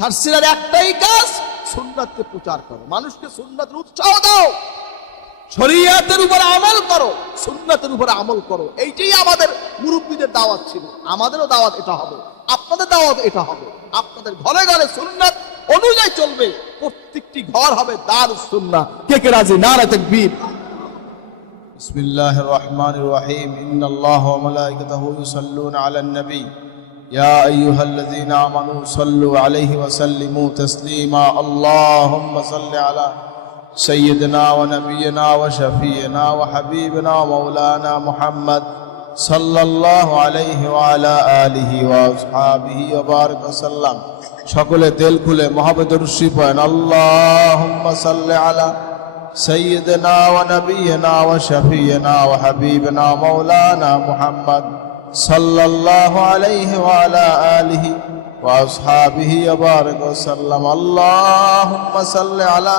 তাফসীরের একটাই কাজ, সুন্নাতকে প্রচার করো, মানুষকে সুন্নাতের উৎসাহ দাও, শরীয়তের উপর আমল করো, সুন্নাতের উপর আমল করো। এইটাই আমাদের মুরব্বীদের দাওয়াত ছিল। আমাদেরও দাওয়াত এটা হবে, আপনাদের দাওয়াত এটা হবে। আপনাদের ঘরে ঘরে সুন্নাত অনুযায়ী চলবে, প্রত্যেকটি ঘর হবে দারুস সুন্নাহ। কে কে রাজি? নারে তাকবীর। বিসমিল্লাহির রহমানির রহিম। ইন্নাল্লাহা ওয়া মালাইকাতাহু ইউসাল্লুনা আলান নবী ইয়া আইয়ুহাল্লাযীনা আমানু সাল্লু আলাইহি ওয়া সাল্লিমু তাসলিমা। আল্লাহুম্মা সাল্লি আলা সাইয়্যিদিনা ওয়া নাবিয়িনা ওয়া শাফিয়িনা ওয়া হাবিবিনা ওয়া মাওলানা মুহাম্মদ সাল্লাল্লাহু আলাইহি ওয়া আলা আলিহি ওয়া আসহাবিহি ওয়া বারাক ওয়া সাল্লাম। সকলে দিল খুলে মুহাম্মদুর রসূল পড়েন, আল্লাহুম্মা সাল্লি আলা سيدنا ونبينا وشفينا وحبيبنا مولانا محمد صلى الله عليه وعلى آله وأصحابه وبارك وسلم. اللهم صل على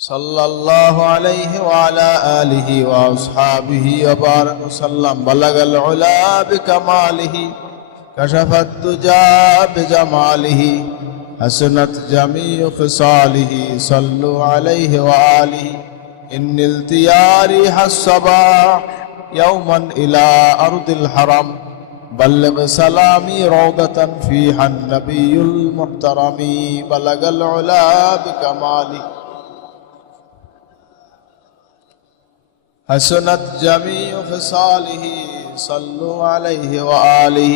صلى الله عليه وعلى آله وأصحابه وبارك وسلم. بلغ العلا بكماله كشف الدجى بجماله حسنت جميع خصاله. صلوا عليه وآله. إن التياري الصباح يوما إلى أرض الحرم بلغ سلامي روضة فيها النبي المحترم. بلغ العلا بكماله حسنت جميع خصاله. صلوا عليه وآله.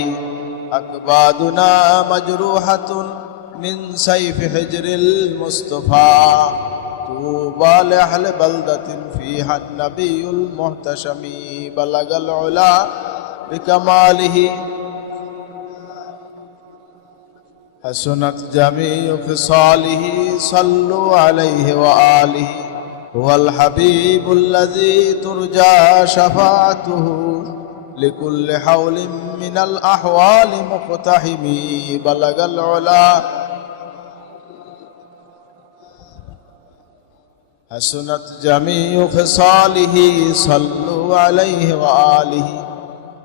أكبادنا مجروحة من سيف حجر المصطفى طوبى لأهل بلدة فيها النبي المحتشم. بلغ العلا بكماله حسنت جميع خصاله. صلوا عليه وآله. هو الحبيب الذي ترجى شفاعته لكل حول من الأحوال مقتحم. بلغ العلا حسنت جميع خصاله. صلوا عليه وآله.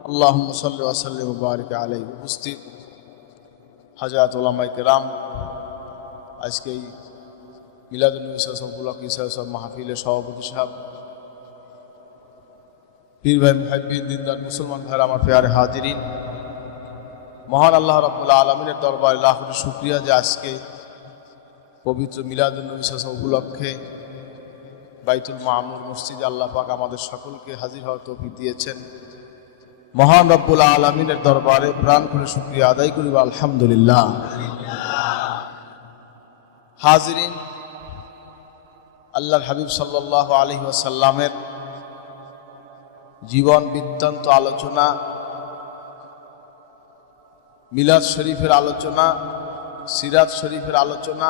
اللهم صل وسلم وبارك عليه. উপস্থিত হযরত উলামায়ে কেরাম, আজকে মিলাদুন নবী সাল্লাল্লাহু আলাইহি ওয়াসাল্লাম মাহফিলের সভাপতি সাহেব, পীর ভাই মুহিব্বিন, দিনদার মুসলমান ভাই, আমার প্রিয় হাজিরিন, মহান আল্লাহ রাব্বুল আলামিনের দরবারে লাখ কোটি শুকরিয়া যে আজকে পবিত্র মিলাদুন নবী সাল্লাল্লাহু আলাইহি ওয়াসাল্লাম উপলক্ষে বাইতুল মামুর মসজিদে আল্লাহ পাক আমাদের সকলকে হাজির হওয়ার তৌফিক দিয়েছেন। মহান রব্বুল আলামিনের দরবারে প্রাণ খুলে শুকরিয়া আদায় করি, আলহামদুলিল্লাহ। হাজিরিন, আল্লাহর হাবিব সাল্লাল্লাহু আলাইহি ওয়াসাল্লামের জীবন বৃত্তান্ত আলোচনা, মিলাদ শরীফের আলোচনা, সিরাত শরীফের আলোচনা,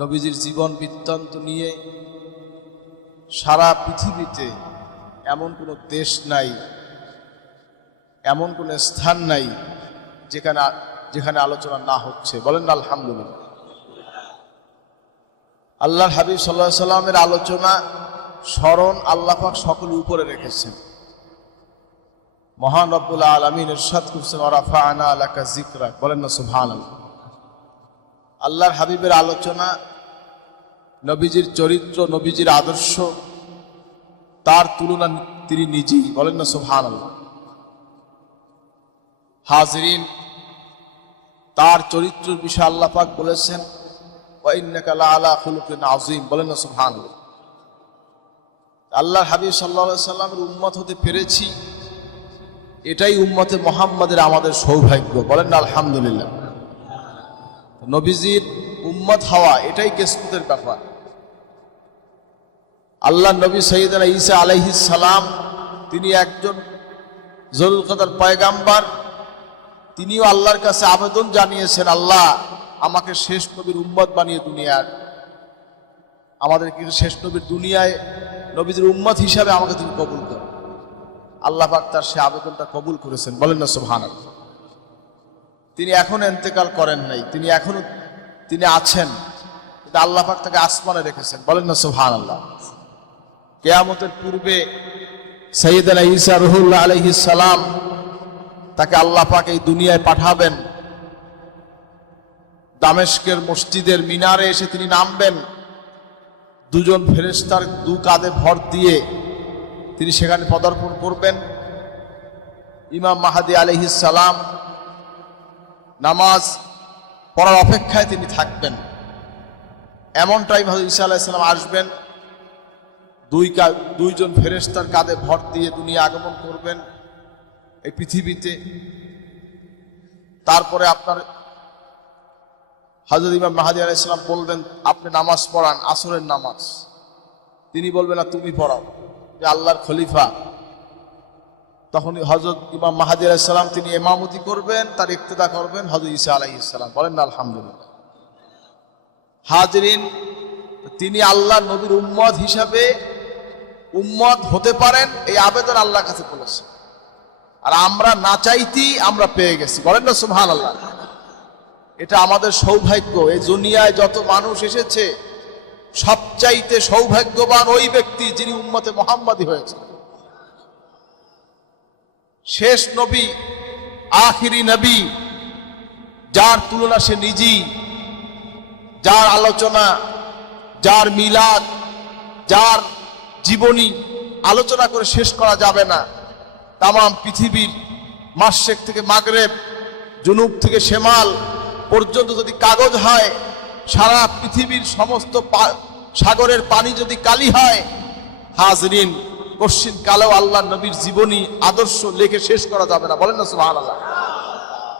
নবীজির জীবন বৃত্তান্ত নিয়ে সারা পৃথিবীতে এমন কোনো দেশ নাই, এমন কোনো স্থান নাই যেখানে আলোচনা না হচ্ছে। বলেন না আলহামদুলিল্লাহ। আল্লাহর হাবিব সাল্লাল্লাহু আলাইহি সাল্লামের আলোচনা, স্মরণ আল্লাহ পাক সকলের উপরে রেখেছেন। মহান রব্বুল আলামিন ইরশাদ করছেন, ওয়া রাফা'না লাকা যিকরাক। বলেন না সুবহানাল্লাহ। আল্লাহর হাবিবের আলোচনা, নবীজির চরিত্র, নবীজির আদর্শ, তার তুলনা তিনি নিজেই। বলেন না সুবহানাল্লাহ। হাজিরিন, তার চরিত্রের বিষয়ে আল্লাহ পাক বলেছেন, ওয়া ইন্নাকা লাআলা খুলুকিন আযীম। বলেন না সুবহানাল্লাহ। আল্লাহর হাবিব সাল্লাল্লাহু আলাইহি সাল্লামের উম্মত হতে পেরেছি, এটাই উম্মতে মুহাম্মাদের আমাদের সৌভাগ্য। বলেন না আলহামদুলিল্লাহ। নবীজির উম্মত হওয়া এটাই কিসমতের ব্যাপার। আল্লাহ নবী সাইয়্যিদুনা ঈসা আলাইহিস সালাম, তিনি একজন জুল কদর পয়গাম্বার। তিনিও আল্লাহর কাছে আবেদন জানিয়েছেন, আল্লাহ আমাকে শেষ নবীর উম্মত বানিয়ে দুনিয়ার, আমাদেরকে শেষ নবীর দুনিয়ায় নবীজির উম্মত হিসাবে আমাকে তুমি কবুল করো। আল্লাহ পাক তার সে আবেদনটা কবুল করেছেন। বলেন না সুবহানাল্লাহ। তিনি এখন ইন্তেকাল করেন নাই, তিনি আছেন, কিন্তু আল্লাহ পাক তাকে আসমানে রেখেছেন। বলেন না সুবহানাল্লাহ। কিয়ামতের পূর্বে সাইয়্যিদুনা ঈসা রূহুল্লাহ আলাইহিস সালাম তাকে আল্লাহ পাক এই দুনিয়ায় পাঠাবেন। দামেস্কের মসজিদের মিনারে এসে তিনি নামবেন, দুজন ফেরেশতার দু কাঁধে ভর দিয়ে তিনি সেখানে পদার্পণ করবেন। ইমাম মাহাদি আলাইহিস সালাম নামাজ পড়ার অপেক্ষায় তিনি থাকবেন। এমন টাইম হযরত ঈসা আলাইহিস সালাম আসবেন, দুইজন ফেরেশতার কাঁধে ভর দিয়ে দুনিয়া আগমন করবেন এই পৃথিবীতে। তারপরে আপনার হযরত ইমাম মাহদী আলাইহিস সালাম বলবেন, আপনি নামাজ পড়ান, আসরের নামাজ। তিনি বলবেন, না তুমি পড়াও, যে আল্লাহর খলিফা। তখন হযরত ইমাম মাহদী আলাইহিস সালাম তিনি ইমামতি করবেন, তার ইক্তেদা করবেন হযরত ঈসা আলাইহিস সালাম। বলেন না আলহামদুলিল্লাহ। হাজিরিন, তিনি আল্লাহ নবীর উম্মত হিসাবে উম্মত হতে পারেন, এই আবেদন আল্লাহর কাছে করেছে। আর আমরা না চাইতেই আমরা পেয়ে গেছি। বলেন না সুবহানাল্লাহ। এটা আমাদের সৌভাগ্য। এই দুনিয়ায় যত মানুষ এসেছে সবচাইতে সৌভাগ্যবান ওই ব্যক্তি যিনি উম্মতে মুহাম্মাদী হয়েছে। শেষ নবী, আখিরি নবী, যার তুলনা সে নিজেই, যার আলোচনা, যার মিলাদ, যার জীবনী আলোচনা করে শেষ করা যাবে না। তাম পৃথিবীর মাশরিক থেকে মাগরিব, জুনুব থেকে শিমাল পর্যন্ত যদি কাগজ হয়, সারা পৃথিবীর সমস্ত সাগরের পানি যদি কালি হয়, হাজরিন, কশিন কালেও আল্লাহ নবীর জীবনী আদর্শ লিখে শেষ করা যাবে না। বলেন না সুবহানাল্লাহ।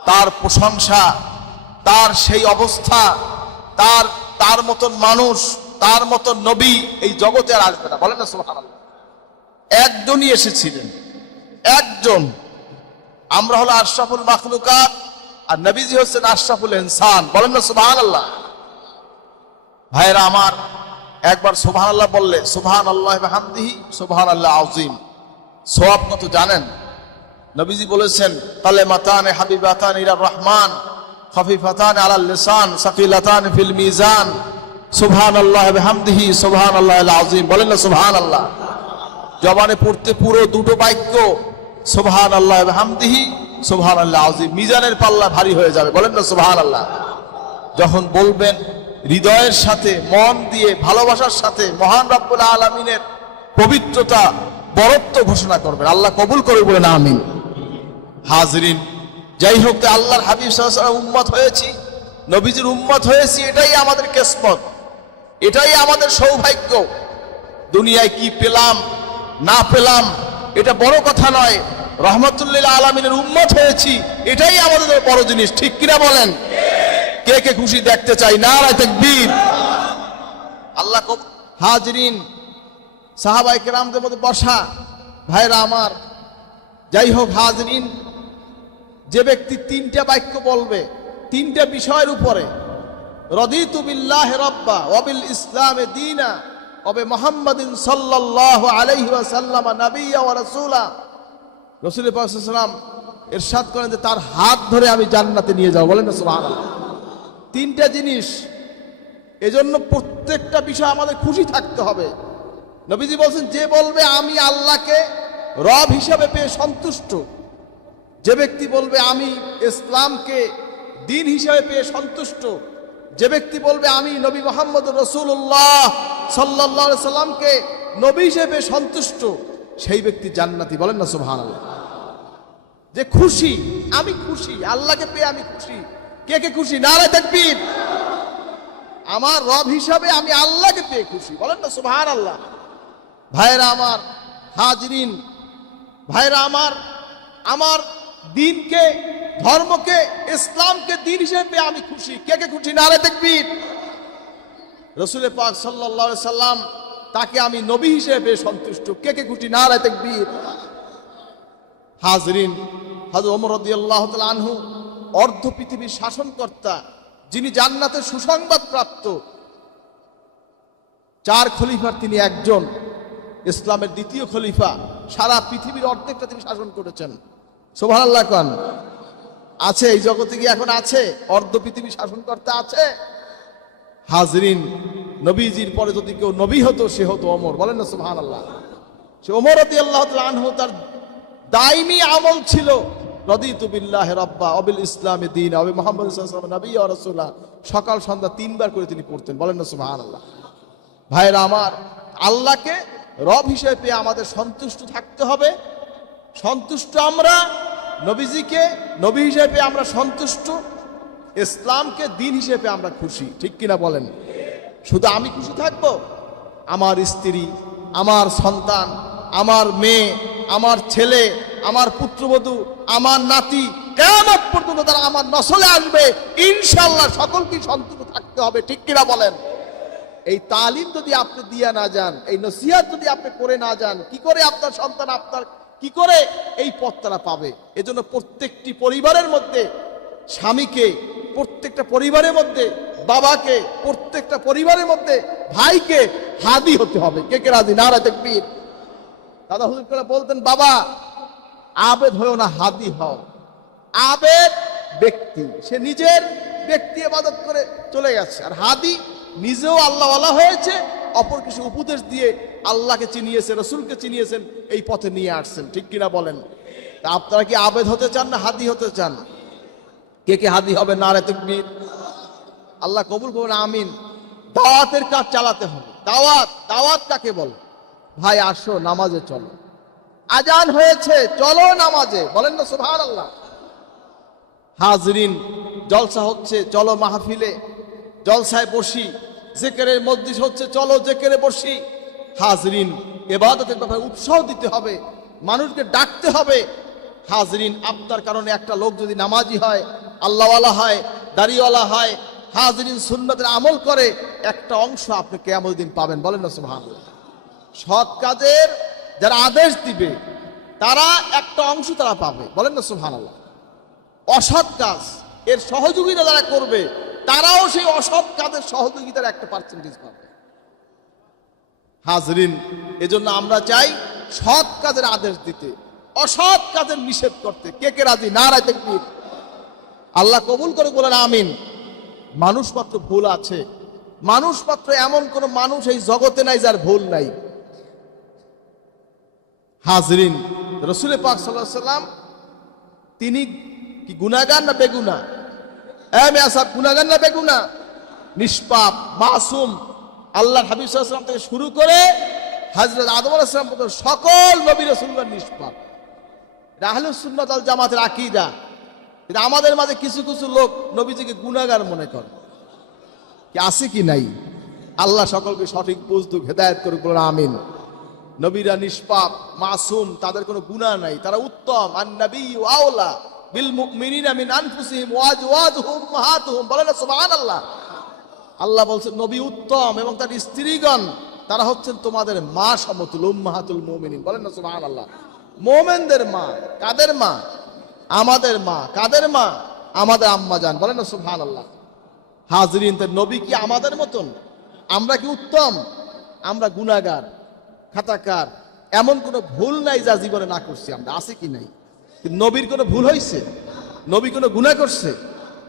তার প্রশংসা, তার সেই অবস্থা, তার মতন মানুষ, তার মতন নবী এই জগতে আর আসবে না। বলেন না সুবহানাল্লাহ। একজনই এসেছিলেন, একজন। আমরা হলো আশরাফুল মাখলুকাত, আর নবীজি হচ্ছেন আশরাফুল ইনসান। বলেন না সুবহানাল্লাহ। ভাইরা আমার, একবার সুবহানাল্লাহ বললে সুবহানাল্লাহ ওয়া বিহামদিহি সুবহানাল্লাহ আযীম সওয়াব কত জানেন? নবীজি বলেছেন, কালিমাতানে হাবিবাতান ইলার রহমান খাফিফাতান আলাল লিসান সাকিলাতান ফিল মিজান সুবহানাল্লাহ ওয়া বিহামদিহি সুবহানাল্লাহিল আযীম। বলেন না সুবহানাল্লাহ। জবানে পড়তে পুরো দুটো বাক্য সুবহানাল্লাহ ওয়া বিহামদিহি সুবহানাল্লাহ আযীম, মিজানের পাল্লা ভারী হয়ে যাবে। বলেন না সুবহানাল্লাহ। যখন বলবেন হৃদয়ের সাথে, মন দিয়ে, ভালোবাসার সাথে মহান রব্বুল আলামিনের পবিত্রতা, বরত্ব ঘোষণা করবেন। আল্লাহ কবুল করে বলেন আমিন। হাজরিন, যাই হোক, আল্লাহর হাবিব সাল্লাল্লাহু আলাইহি ওয়াসাল্লাম উম্মত হয়েছি, নবীজির উম্মত হয়েছি, এটাই আমাদের কিসমত, এটাই আমাদের সৌভাগ্য। দুনিয়ায় কি পেলাম না পেলাম এটা বড় কথা নয়, রহমতুল্লিল আলামিনের উম্মত হয়েছি, এটাই আমাদের বড় জিনিস। ঠিক কিনা বলেন? কে কে খুশি দেখতে চাই? নারায়ে তাকবীর। আল্লাহ হাজরিন, সাহাবায়ে কেরামদের মধ্যে বসা ভাইরা আমার, যাই হোক হাজরিন, যে ব্যক্তি তিনটা বাক্য বলবে তিনটা বিষয়ের উপরে, রাদিতু বিল্লাহি রাব্বা ওয়া বিল ইসলামে দীনা ওয়া বি মুহাম্মাদিন সাল্লাল্লাহু আলাইহি ওয়াসাল্লাম নবিয়্যা ওয়া রাসূলা, রাসূল পাক সাল্লাল্লাহু আলাইহি ওয়াসাল্লাম ইরশাদ করেন যে তার হাত ধরে আমি জান্নাতে নিয়ে যাব। বলেন না সুবহানাল্লাহ। তিনটা জিনিস, এজন্য প্রত্যেকটা বিষয় আমাদের খুশি থাকতে হবে। নবীজি বলছেন, যে বলবে আমি আল্লাহকে রব হিসাবে পেয়ে সন্তুষ্ট, যে ব্যক্তি বলবে আমি ইসলামকে দ্বীন হিসাবে পেয়ে সন্তুষ্ট, যে ব্যক্তি বলবে আমি নবী মুহাম্মদ রাসূলুল্লাহ সাল্লাল্লাহু আলাইহি সাল্লামকে নবী হিসেবে সন্তুষ্ট, সেই ব্যক্তি জান্নাতি। বলেন না সুবহানাল্লাহ। যে খুশি, আমি খুশি, আল্লাহকে পেয়ে আমি খুশি। কে কে খুশি? নারায়ে তাকবীর। আমার রব হিসাবে আমি আল্লাহকে পেয়ে খুশি। বলেন না সুবহানাল্লাহ। ভাইরা আমার, হাজরিন, ভাইরা আমার, আমার দ্বীনকে, ধর্মকে, ইসলামকে দ্বীন হিসেবে আমি খুশি। কে কে খুশি? নারায়ে তাকবীর। রাসূল পাক সাল্লাল্লাহু আলাইহি সাল্লাম, তাকে আমি নবী হিসেবে সন্তুষ্ট। কে কে খুশি? নারায়ে তাকবীর। হাজরিন, হযরত ওমর রাদিয়াল্লাহু তাআলা আনহু, অর্ধ পৃথিবীর শাসনকর্তা, যিনি জান্নাতের সুসংবাদ প্রাপ্ত, চার খলিফার তিনি একজন, ইসলামের দ্বিতীয় খলিফা। সারা পৃথিবীর অর্ধেকটা তিনি শাসন করেছেন। সুবহানাল্লাহ কোন আছে এই জগতে? কি এখন আছে অর্ধ পৃথিবী শাসনকর্তা? আছে। হাজরিন, নবীজির পরে যদি কেউ নবী হতো সে হতো ওমর। বলেন না সুবহানাল্লাহ। সে ওমর রাদিয়াল্লাহু তাআলা আনহু, তার দাইমি আমল ছিল রাদিতু বিল্লাহি রাব্বা ওয়া বিল ইসলামি দীনা ওয়া মুহাম্মাদিন সাল্লাল্লাহু আলাইহি ওয়াসাল্লাম নবিয়্যা ওয়া রাসূলা। সকাল সন্ধ্যা 3 বার করে তিনি পড়তেন। বলেন না সুবহানাল্লাহ। ভাইরা আমার, আল্লাহকে রব হিসেবে পেয়ে আমাদের সন্তুষ্ট থাকতে হবে। সন্তুষ্ট আমরা, নবীজিকে নবী হিসেবে পেয়ে আমরা সন্তুষ্ট, ইসলামকে দিন হিসেবে আমরা খুশি। ঠিক কিনা বলেন? শুধু আমি খুশি থাকবো? আমার স্ত্রী, আমার সন্তান, আমার মেয়ে, আমার ছেলে, আমার পুত্রবধূ, আমার নাতি, কিয়ামত পর্যন্ত তারা আমার নসলে আসবে, ইনশাআল্লাহ সকলকে সন্তুষ্ট থাকতে হবে। ঠিক কিনা বলেন? এই তালিম যদি আপনি দিয়া না যান, এই নসিহত যদি আপনি করে না যান, কি করে আপনার সন্তান আপনার কি করে এই পথ তারা পাবে? এজন্য প্রত্যেকটি পরিবারের মধ্যে স্বামীকে, প্রত্যেকটা পরিবারের মধ্যে বাবাকে, প্রত্যেকটা পরিবারের মধ্যে ভাইকে হাদি হতে হবে। কে কে রাজি? নারা তাকবীর। দাদা হুজুর করে বলতেন, বাবা আবেদ হয়েও না, হাদি হও। আবেদ ব্যক্তি, সে নিজের ব্যক্তি ইবাদত করে চলে গেছে, আর হাদি নিজেও আল্লাহওয়ালা হয়েছে, অপর কিছু উপদেশ দিয়ে আল্লাহকে চিনিয়েছে, রসুলকে চিনিয়েছেন, এই পথে নিয়ে আসছেন। ঠিক কিনা বলেন? তা আপনারা কি আবেদ হতে চান না হাদি হতে চান? কে কে হাদি হবে? নারে তাকবীর। আল্লাহ কবুল করুন, আমিন। দাওয়াতের কাজ চালাতে হবে। দাওয়াত, দাওয়াত কাকে বলে? ভাই আসো নামাজে চলো, আজান হয়েছে চলো নামাজে। বলেন না সুবহানাল্লাহ। হাজরিন, জলসা হচ্ছে চলো মাহফিলে, জলসায় বসি। জিকিরের মজলিস হচ্ছে চলো জিকিরে বসি। হাজরিন, ইবাদতের ব্যাপারে উৎসাহ দিতে হবে, মানুষকে ডাকতে হবে। হাজরিন, আপনার কারণে একটা লোক যদি নামাজি হয়, আল্লাহওয়ালা হয়, দাড়িওয়ালা হয়, হাজরিন সুন্নতের আমল করে, একটা অংশ আপনি কিয়ামতের দিন পাবেন। বলেন না সুবহানাল্লাহ। সৎ কাজের যারা আদেশ দিবে তারা একটা অংশ তারা পাবে। বলেন না সুবহানাল্লাহ। অসৎ কাজ এর সহযোগিতা যারা করবে তারাও সেই অসৎ কাজের সহযোগিতার একটা পার্সেন্টেজ পাবে। হাজরিন, এজন্য আমরা চাই সৎ কাজের আদেশ দিতে, অসৎ কাজের নিষেধ করতে। কে কে রাজি? নারে তাকবীর। আল্লাহ কবুল করে বলেন আমিন। মানুষ মাত্র ভুল আছে, মানুষ মাত্র এমন কোন মানুষ এই জগতে নাই যার ভুল নাই। হাজরিন, রাসূল পাক সাল্লাল্লাহু আলাইহি সাল্লাম তিনি কি গুনাহগার না বেগুনাহ? মেয়াসাব, গুনাহগার না বেগুনাহ? নিষ্পাপ, মাসুম। আল্লাহর হাবিব সাল্লাল্লাহু আলাইহি সাল্লাম থেকে শুরু করে হযরত আদম আলাইহিস সালাম পর্যন্ত সকল নবী রাসূলগণ নিষ্পাপ। এটা আহলুস সুন্নাত ওয়াল জামাতের আকীদা। কিন্তু আমাদের মাঝে কিছু কিছু লোক নবীজিকে গুনাহগার মনে করে। কি আছে কি নাই? আল্লাহ সকলকে সঠিক বুঝদুক, হেদায়েত করুক। বলেন আমিন। নবীরা নিষ্পাপ, মাসুম, তাদের কোনো গুনাহ নাই, তারা উত্তম। আন-নাবিয়্যু আওলা বিল মুমিনিনা মিন আনফুসিহিম ওয়া আজওয়াজুহুম উম্মাহাতুহুম। বলেন সুবহানাল্লাহ। আল্লাহ বলছেন নবী উত্তম এবং তার স্ত্রীগণ তারা হচ্ছেন তোমাদের মা সমতুল্য, উম্মাহাতুল মুমিনিন। বলেন না সুবহানাল্লাহ। মুমিনদের মা। কাদের মা? আমাদের মা। কাদের মা? আমাদের আম্মা জান। বলেন না সুবহানাল্লাহ। হাজরিন, তার নবী কি আমাদের মতন? আমরা কি উত্তম? আমরা গুনাহগার, খাতাকার। এমন কোনো ভুল নাই যা জীবনে না করছি আমরা, আছে কি নাই? কিন্তু নবীর কোনো ভুল হয়েছে? নবী কোনো গুনাহ করছে?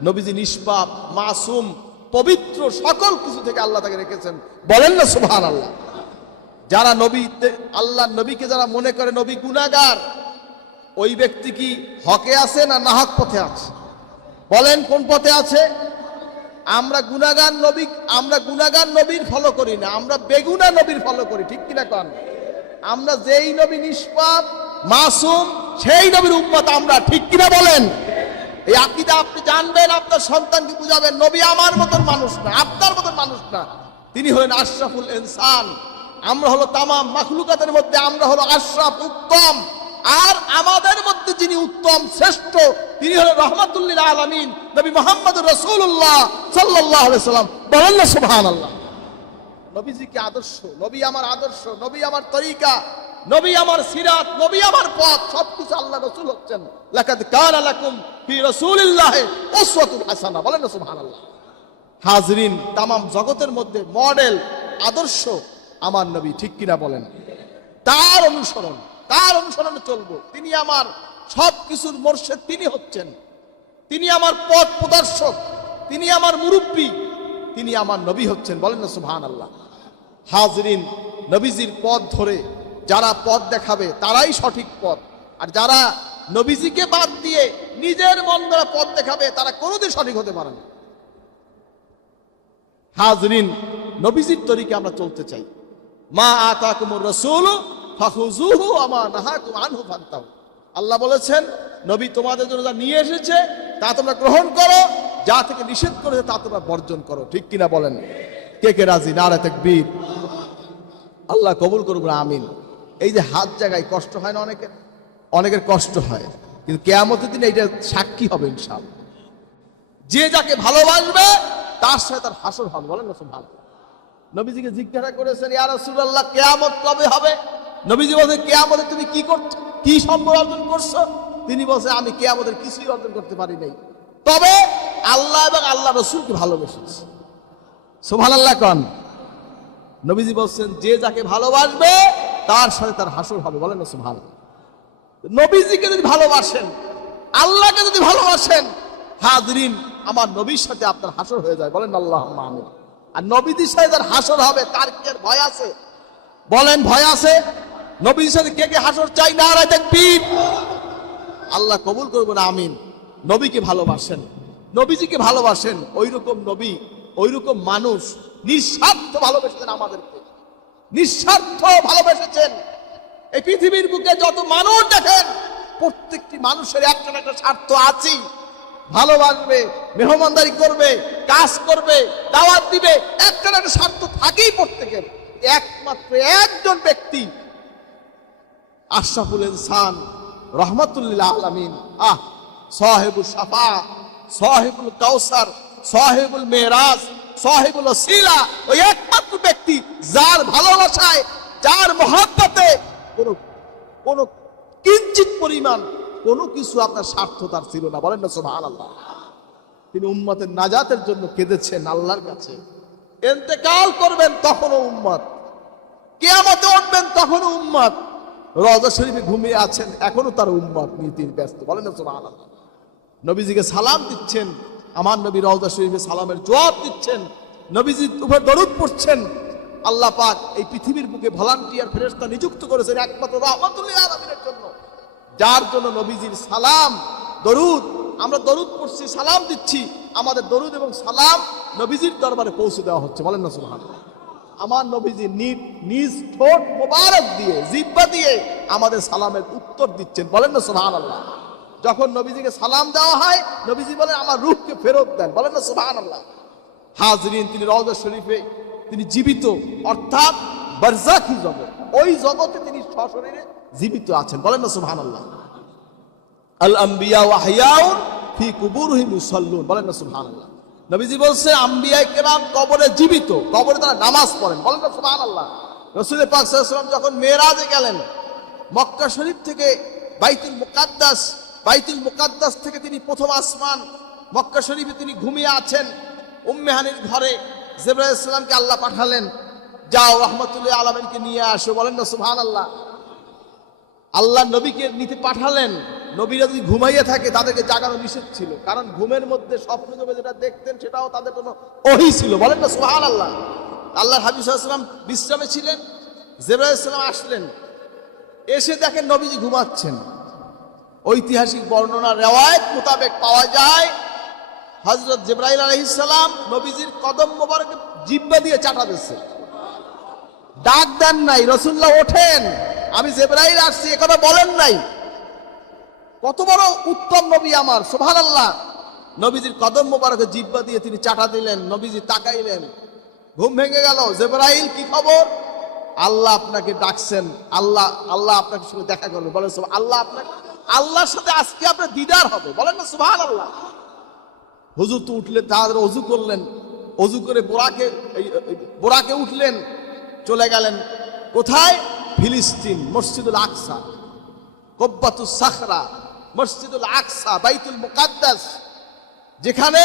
নবীজি নিষ্পাপ, মাসুম, পবিত্র, সকল কিছু থেকে আল্লাহ তাকে রেখেছেন। বলেন না সুবহানাল্লাহ। যারা নবী, আল্লাহ নবীকে যারা মনে করে নবী গুনাহগার, ওই ব্যক্তি কি হকে আছে না নাহক পথে আছে? বলেন কোন পথে আছে? আমরা গুনাহগার নবী, আমরা গুনাহগার নবীর ফলো করি না, আমরা বেগুনা নবীর ফলো করি। ঠিক কিনা কন? আমরা যেই নবী নিষ্পাপ, মাসুম, সেই নবীর উম্মত আমরা। ঠিক কিনা বলেন? এই আকীদা আপনি জানবেন, আপনার সন্তানকে বুঝাবেন নবী আমার মতন মানুষ না, আপনার মতন মানুষ না। তিনি হলেন আশরাফুল ইনসান। আমরা হলো তামাম মাখলুকাতের মধ্যে আমরা হলো আশরাফ, উত্তম। আর আমাদের মধ্যে যিনি উত্তম, শ্রেষ্ঠ, তিনি হলেন রাহমাতুল লিল আলামিন, নবী মুহাম্মদ রাসূলুল্লাহ সাল্লাল্লাহু আলাইহি সাল্লাম। বলেন না সুবহানাল্লাহ। নবীজি কি আদর্শ, নবী আমার আদর্শ, নবী আমার তরিকা, নবী আমার সিরাত, নবী আমার পথ, সবকিছু আল্লাহ রাসূল হচ্ছেন। লাকাদ কানা লাকুম ফি রাসূলিল্লাহি উসওয়াতুন হাসানাহ। বলেন না সুবহানাল্লাহ। হাজরিন, তামাম জগতের মধ্যে মডেল, আদর্শ আমার নবী। ঠিক কিনা বলেন? তার অনুসরণে চলবো। তিনি আমার সব কিছুর মুর্শিদ, তিনি হচ্ছেন। তিনি আমার পথ প্রদর্শক, তিনি আমার মুরব্বী, তিনি আমার নবী হচ্ছেন। বলেন না সুবহানাল্লাহ। হাজরিন, নবীজির পথ ধরে যারা পথ দেখাবে তারাই সঠিক পথ, আর যারা নবীজিকে বাদ দিয়ে নিজের মন দ্বারা পথ দেখাবে, তারা কোনোদিন সঠিক হতে পারে না। হাজরিন, নবীজির তরিকে আমরা চলতে চাই। মা আতাকুমুর রাসূলু ফাখুযুহু ওয়া মা নাহাকুম আনহু ফান্তাহু। আল্লাহ বলেছেন, নবী তোমাদের জন্য যা নিয়ে এসেছে তা তোমরা গ্রহণ করো, যা থেকে নিষেধ করেছে তা তোমরা বর্জন করো। ঠিক কিনা বলেন? কে কে রাজি? নারে তাকবীর। আল্লাহ কবুল করুক, আমিন। এই যে হাত জায়গায় কষ্ট হয় না অনেকের, অনেকের কষ্ট হয়, কিন্তু কিয়ামতের দিন এইটা সাক্ষী হবে ইনশাআল্লাহ। যে যাকে ভালোবাসবে তার সাথে তার হাসর হবে। বলেন না সুবহানাল্লাহ। নবীজিকে জিজ্ঞাসা করেছেন, ইয়া রাসূলুল্লাহ, কিয়ামত কবে হবে? নবীজি বলেন, কিয়ামতে তুমি কি করছো, কি সম্পদ অর্জন করছো? তিনি বলছেন, আমি কিয়ামতের কিছুই অর্জন করতে পারি নাই, তবে আল্লাহ এবং আল্লাহ রাসূলকে ভালোবেসেছি। সুবহানাল্লাহ কোন। নবীজি বলছেন, যে যাকে ভালোবাসবে তার সাথে তার হাসর হবে। বলেন না সুবহানাল্লাহ। নবীজিকে যদি ভালোবাসেন, আল্লাহকে যদি ভালোবাসেন, হাজরিন, আমার নবীর সাথে আপনার হাসর হয়ে যায়। বলেন আল্লাহুম্মা আমিন। আর নবীজির সাথে যার হাসর হবে তার কি আর ভয় আছে? বলেন, ভয় আছে? নবীজির সাথে কে কে হাসর চাই? নারে তাকবীর। আল্লাহ কবুল করবেন, আমিন। নবীকে ভালোবাসেন, নবীজিকে ভালোবাসেন। ওইরকম নবী, ওইরকম মানুষ নিঃস্বার্থ ভালোবেসেছেন আমাদেরকে, নিঃস্বার্থ ভালোবেসেছেন। এই পৃথিবীর বুকে যত মানুষ দেখেন, প্রত্যেকটি মানুষের একটা না একটা স্বার্থ আছে। ভালোবাসবে, মেহমানদারি করবে, কাজ করবে, দাওয়াত দিবে, একটা না একটা স্বার্থ থাকেই প্রত্যেকের। একমাত্র একজন ব্যক্তি আশরাফুল ইনসান রাহমাতুল লিল আলামিন, সাহেবুল শাফা, সাহেবুল কাউসার, সাহেবুল মেরাজ, সাহেবুল ওসিলা, ওই একমাত্র ব্যক্তি যার ভালোবাসায়, যার মহব্বতে কোনো কিঞ্চিত পরিমাণ কোনো কিছু আপনার স্বার্থ তার ছিল না। বলেন না সুবহানাল্লাহ। তিনি উম্মতের নাজাতের জন্য কেঁদেছেন আল্লাহর কাছে। ইন্তেকাল করবেন তখনও উম্মত, কিয়ামতে উঠবেন তখনও উম্মত, রওজা শরীফে ঘুমিয়ে আছেন এখনো তার উম্মত নিয়ে তিনি ব্যস্ত। বলেন না সুবহানাল্লাহ। নবীজিকে সালাম দিচ্ছেন, আমার নবী রওজা শরীফে সালামের জবাব দিচ্ছেন, নবীজির উপর দরুদ পড়ছেন। আল্লাহ পাক এই পৃথিবীর বুকে ভলান্টিয়ার ফেরেশতা নিযুক্ত করেছেন একমাত্র রাহমাতুল লিল আলামিনের জন্য, যার জন্য নবীজির সালাম, দরুদ, আমরা দরুদ পড়ছি, সালাম দিচ্ছি, আমাদের দরুদ এবং সালাম নবীজির দরবারে পৌঁছে দেওয়া হচ্ছে। বলেন না সুবহানাল্লাহ। আমার নবীজি নিজ ঠোঁট মোবারক দিয়ে, জিহ্বা দিয়ে আমাদের সালামের উত্তর দিচ্ছেন। বলেন না সুবহানাল্লাহ। যখন নবীজিকে সালাম দেওয়া হয়, নবীজি বলেন, আমার রূহকে ফেরত দেন। বলেন না সুবহানাল্লাহ। হাজরিন, তিনি রওজা শরীফে তিনি জীবিত, অর্থাৎ বারজাখী জগৎ, ওই জগতে তিনি সশরীরে জীবিত আছেন। বলেন না সুবহানাল্লাহ। আল আম্বিয়া ওয়া আহইয়াউন ফি কুবুরিহিম ইউসাল্লুন। বলেন না সুবহানাল্লাহ। নবীজি বলছে, আম্বিয়ায়ে কেরাম কবরে জীবিত, কবরে তারা নামাজ পড়েন। বলেন না সুবহানাল্লাহ। রাসূল পাক সাল্লাল্লাহু আলাইহি ওয়াসাল্লাম যখন মেরাজে গেলেন, মক্কা শরীফ থেকে বাইতুল মুকাদ্দাস, বাইতুল মুকাদ্দাস থেকে তিনি প্রথম আসমান, মক্কা শরীফে তিনি ঘুমিয়ে আছেন। উম্মে হানির ঘরে জিবরাইল আলাইহিস সালামকে আল্লাহ পাঠালেন, যাও রাহমাতুল লিল আলামিনকে নিয়ে আসো। বলেন না সুবহানাল্লাহ। আল্লাহ নবীকে নিতে পাঠালেন। নবীরা যদি ঘুমাইয়ে থাকে তাদেরকে জাগানো নিষেধ ছিল, কারণ ঘুমের মধ্যে স্বপ্ন যোগে যেটা দেখতেন সেটাও তাদের জন্য ওহী ছিল। বলেন না সুবহানাল্লাহ। আল্লাহর হাবিব সাল্লাল্লাহু আলাইহি ওয়াসাল্লাম বিশ্রামে ছিলেন, জিবরাইল আলাইহিস সালাম আসলেন, এসে দেখেন নবীজি ঘুমাচ্ছেন। ঐতিহাসিক বর্ণনা রেওয়ায়েত মোতাবেক পাওয়া যায়, হযরত জিবরাইল আলাইহিস সালাম নবীজির কদম মোবারকে জিহ্বা দিয়ে চাটা দিয়েছে, ডাক দেন নাই, রাসূলুল্লাহ ওঠেন, আমি জিবরাইল আসছি এ কথা বলেন নাই। কত বড় উত্তম নবী আমার, সুবহানাল্লাহ। নবীজির কদম মোবারকে জিহ্বা দিয়ে তিনি চাটা দিলেন। নবীজি তাকাইলেন, ঘুম ভেঙে গেল। জিবরাইল, কি খবর? আল্লাহ আপনাকে ডাকছেন, আল্লাহ আপনাকে সঙ্গে দেখা করবে। বলেন আল্লাহ আপনাকে, আল্লাহর সাথে আজকে আপনার দিদার হবে। বলেন না সুবহানাল্লাহ। হুজুর তো উঠলেন, তাদের অজু করলেন, অজু করে বোরাকে উঠলেন, চলে গেলেন কোথায়? ফিলিস্তিন, মসজিদুল আকসা, কুব্বাতুস সাখরা, মসজিদুল আকসা, বাইতুল মুকাদ্দাস, যেখানে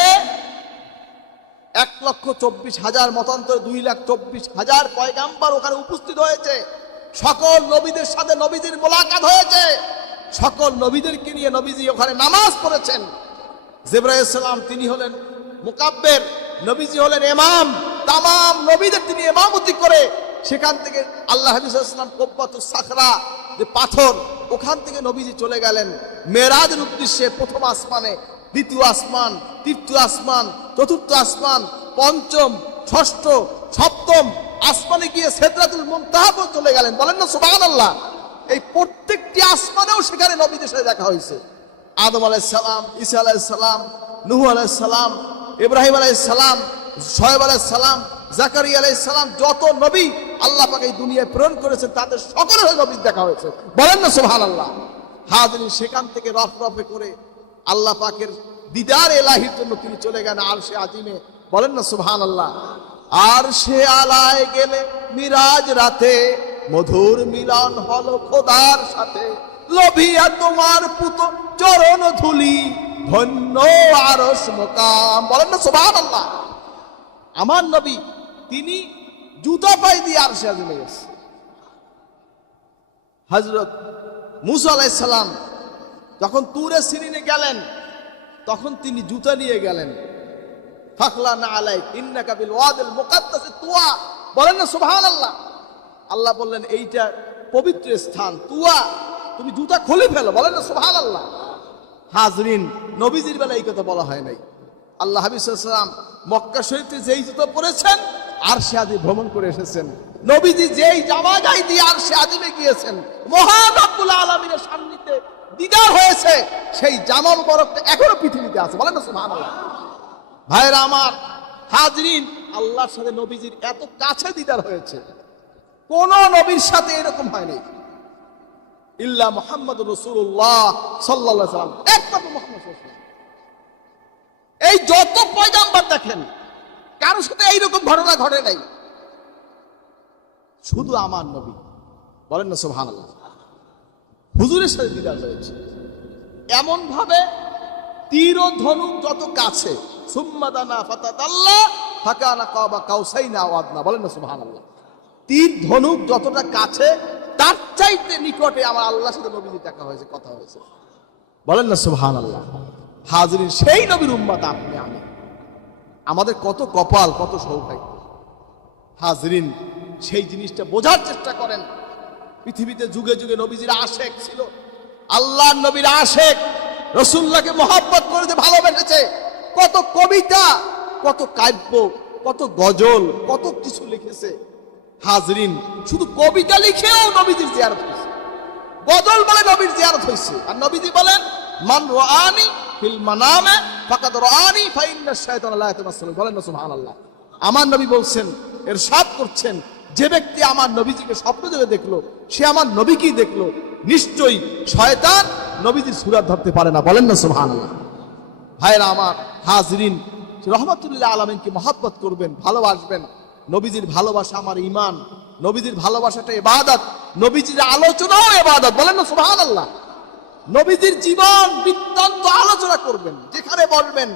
1,24,000 মতান্তরে 2,24,000 পয়গাম্বর ওখানে উপস্থিত হয়েছে। সকল নবীদের সাথে নবীদের মোলাকাত হয়েছে, সকল নবীদেরকে নিয়ে নবীজি ওখানে নামাজ পড়েছেন। জিবরাইল আলাইহিস সালাম তিনি হলেন মুকাব্বির, নবীজি হলেন ইমাম, তামাম নবীদের তিনি ইমামতি করে সেখান থেকে আল্লাহ হাবিব সাল্লাল্লাহু আলাইহি ওয়াসাল্লাম কুব্বাতুস সাখরা, যে পাথর, ওখান থেকে নবীজি চলে গেলেন মেরাজের উদ্দেশ্যে। প্রথম আসমানে, দ্বিতীয় আসমান, তৃতীয় আসমান, চতুর্থ আসমান, পঞ্চম, ষষ্ঠ, সপ্তম আসমানে গিয়ে সিদরাতুল মুনতাহা পর্যন্ত চলে গেলেন। বলেন না সুবহানাল্লাহ। এই প্রত্যেকটি আসমানেও সেখানে নবীদের সাথে দেখা হয়েছে। আদম আলাইহিস সালাম, ঈসা আলাইহিস সালাম, নূহ আলাইহিস সালাম, ইব্রাহিম আলাইহিস সালাম, শুআয়ব আলাইহিস সালাম, জাকারিয়া আলাইহিস সালাম, যত নবী আল্লাহ পাক এই দুনিয়ায় প্রেরণ করেছেন তাদের সকলের সাথে নবীর দেখা হয়েছে। বলেন না সুবহানাল্লাহ। হাজরিন, সেখান থেকে রফরফে করে আল্লাহ পাকের দিদার এলাহির জন্য তিনি চলে গেলেন আরশে আজিমে। বলেন না সুবহানাল্লাহ। আরশে আলায় গেলে মিরাজ রাতে, মধুর মিলন হলো খোদার সাথে। লোভিয়া তোমার পুত চরণ ধুলি, ধন্য আরশ মোকাম। বলেন না সুবহানাল্লাহ। আমার নবী তিনি জুতা পায়ে দিয়ে আরশে আজিমে গেছে। হযরত মুসা আলাইহিস সালাম যখন তুরে সিনিনে গেলেন তখন তিনি জুতা নিয়ে গেলেন। ফাখলানা আলাইক ইন্নাকা বিল ওয়াদিল মুকাদ্দাস তুয়া। বলেন না সুবহানাল্লাহ। আল্লাহ বললেন এইটা পবিত্র স্থান তুয়া, তুমি জুতা খুলে ফেলো। বলেন না সুবহানাল্লাহ। হাজরিন, নবীজির বেলা এই কথা বলা হয় নাই। আল্লাহ হাবিব সাল্লাল্লাহু আলাইহি ওয়াসাল্লাম মক্কা শরীফে যেই জুতা পরেছেন আরশে আজিম ভ্রমণ করে এসেছেন। নবীজি যেই জামা গায়ে দিয়ে আরশে আজিমে গিয়েছেন, মহান রব্বুল আলামিনের সান্নিধ্যে দিদার হয়েছে, সেই জামা মুবারকটা এখনো পৃথিবীতে আছে। বলেন না সুবহানাল্লাহ। ভাইরা আমার, হাজরিন, আল্লাহর সাথে নবীজির এত কাছে দিদার হয়েছে, কোন নবীর সাথে এরকম হয়নি। ইল্লা মুহাম্মাদুর রাসূলুল্লাহ সাল্লাল্লাহু আলাইহি ওয়াসাল্লাম, একমাত্র মুহাম্মদ সাল্লাল্লাহু আলাইহি ওয়াসাল্লাম। এই যত পয়গাম্বর দেখেন কারোর সাথে এইরকম ঘটনা ঘটে নাই, শুধু আমার নবী। বলেন না সুবহানাল্লাহ। হুজুরের সাথে দিদার হয়েছে এমন ভাবে, তীর ও ধনুক যত কাছে, সুম্মা দানা ফাতাদাল্লা ফাকানা কাবা কাউসাইনা আও আদনা। বলেন না সুবহানাল্লাহ। তীর ধনুক যতটা কাছে তার চাইতে নিকটে আমার আল্লাহর সাথে নবীজির দেখা হয়েছে, কথা হয়েছে। বলেন না সুবহানাল্লাহ। হাজরিন, সেই নবীর উম্মত আপনি আমি, আমাদের কত কপাল, কত সৌভাগ্য। হাজরিন, সেই জিনিসটা বোঝার চেষ্টা করেন। পৃথিবীতে যুগে যুগে নবীজির আশেক ছিল, আল্লাহর নবীর আশেক, রাসূলুল্লাহকে মহব্বত করেছে, ভালোবেসেছে। কত কবিতা, কত কাব্য, কত গজল, কত কিছু লিখেছে। হাজরিন, শুধু কবিতা লিখেও নবীজির জিয়ারত হয়েছে, গজল বলে নবীর জিয়ারত হয়েছে। আর নবীজি বলেন, মান রাআনি ফিল মানামে ফাকাদ রাআনি ফা ইন্নাশ শাইতানা লা ইয়াতামাসসালু। বলেন না সুবহানাল্লাহ। আমার নবী বলছেন, ইরশাদ করছেন, যে ব্যক্তি আমার নবীজিকে স্বপ্ন যোগে দেখলো সে আমার নবীকেই দেখলো, নিশ্চয়ই শয়তান নবীজির সুরাত ধরতে পারে না। বলেন না সুবহানাল্লাহ। ভাইরা আমার, হাজরিন, রহমাতুল্লাহ আলামিনকে মহব্বত করবেন, ভালোবাসবেন। নবীজির ভালোবাসা আমার ঈমান, নবীজির ভালোবাসাটা ইবাদত, নবীজির আলোচনাও ইবাদত। বলেন না সুবহানাল্লাহ। নবীজির জীবন বৃত্তান্ত আলোচনা করবেন, যেখানে বলবেন,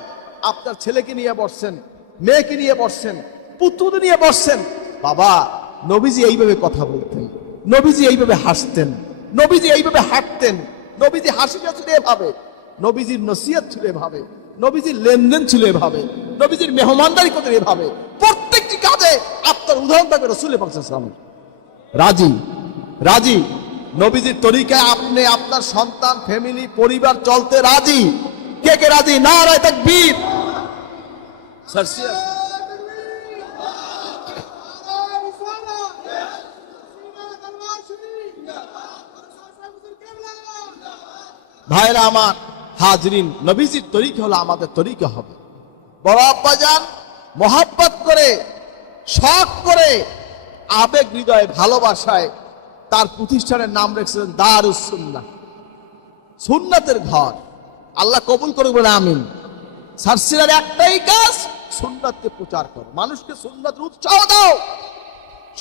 আপনার ছেলেকে নিয়ে বসছেন, মেয়েকে নিয়ে বসছেন, পুত্রদের নিয়ে বসছেন, বাবা নবীজি এইভাবে কথা বলতেন, নবীজি এইভাবে হাসতেন, নবীজি এইভাবে হাঁটতেন, নবীজি হাসিটা ছিল এভাবে, নবীজির নসিহত ছিল এভাবে, নবীজির লেনদেন ছিল এভাবে, নবীজির মেহমানদারি করতেন এভাবে। প্রত্যেকটি কাজে আপনার উদাহরণ থাকবে রাসূলের পাক সাল্লাল্লাহু আলাইহি ওয়াসাল্লাম। রাজি রাজি নবীজির তরিকায় আপনি আপনার সন্তান, ফ্যামিলি, পরিবার চলতে রাজি? কে কে রাজি? নারায়ে তাকবীর। সারসিয়াস ভাইরা আমার, হাজরিন, নবীজির তরিকা হলো আমাদের তরিকা হবে। বড় আব্বাজান মহব্বত করে, শখ করে, আবেগ হৃদয়ে, ভালোবাসায় তার প্রতিষ্ঠানের নাম রেখেছিলেন দারুস সুন্নাহ, সুন্নাতের ঘর। আল্লাহ কবুল করুক, বলে আমিন। সার্সিলার একটাই কাজ, সুন্নাতকে প্রচার করো, মানুষকে সুন্নাতের উৎসাহ দাও,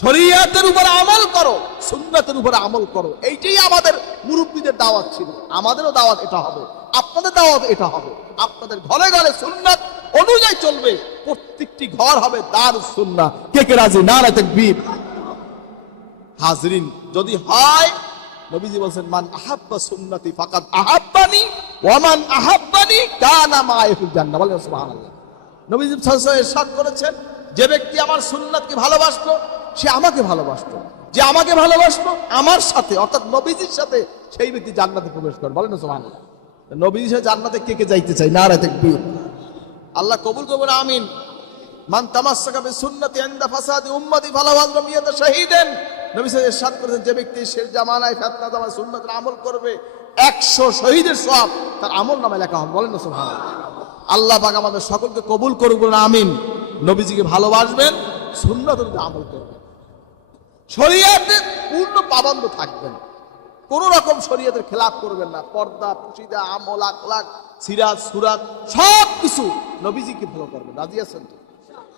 শরীয়তের উপর আমল করো, সুন্নাতের উপর আমল করো। এইটাই আমাদের মুরব্বীদের দাওয়াত ছিল। আমাদেরও দাওয়াত এটা হবে, আপনাদের দাওয়াত এটা হবে। আপনাদের ঘরে ঘরে সুন্নাত অনুযায়ী চলবে, প্রত্যেকটি ঘর হবে দারুস সুন্নাহ। কে কে রাজি? নারায়ে তাকবীর। হাজরিন, যদি হয়, নবীজি বলেন, মান আহাব্বা সুন্নতি ফাকাদ আহাব্বানি ওয়া মান আহাব্বানি কানা মাই ফিল জান্নাহ। বলেন সুবহানাল্লাহ। নবীজি সাল্লাল্লাহু আলাইহি ওয়াসাল্লাম ইরশাদ করেছেন, যে ব্যক্তি আমার সুন্নাতকে ভালোবাসলো সে আমাকে ভালোবাসলো, যে আমাকে ভালোবাসলো আমার সাথে অর্থাৎ নবীজির সাথে, সেই ব্যক্তি জান্নাতে প্রবেশ করে। বলেন না সুবহানাল্লাহ। নবীজির সাথে জান্নাতে কে কে যাইতে চাই? নারায়ে তাকবীর। আল্লাহ কবুল করবেন, আমিন। মান তামাসসাকা বিসুন্নতি ইনদা ফাসাদি উম্মতি ফালাহু আজরু মিয়াতা শাহীদান। নবী সাল্লাল্লাহু আলাইহি ওয়াসাল্লাম ইরশাদ করেছেন, যে ব্যক্তি শেষ জামানায় ফিতনা জামানায় সুন্নাতের আমল করবে 100 শহীদের সওয়াব তার আমলনামায় লেখা হবে। বলেন না সুবহানাল্লাহ। আল্লাহ পাক আমাদের সকলকে কবুল করুন, আমিন। নবীজিকে ভালোবাসবেন, সুন্নাতের উপর আমল করবেন, শরীয়তের পূর্ণ পাবন্ধ থাকবেন, কোন রকম শরীয়তের খেলাফ করবেন না। পর্দা, পুশিদা, আমল, আখলাক, সিরাত, সুরাত সব কিছু নবীজিকে ফলো করবেন। রাজি আছেন তো?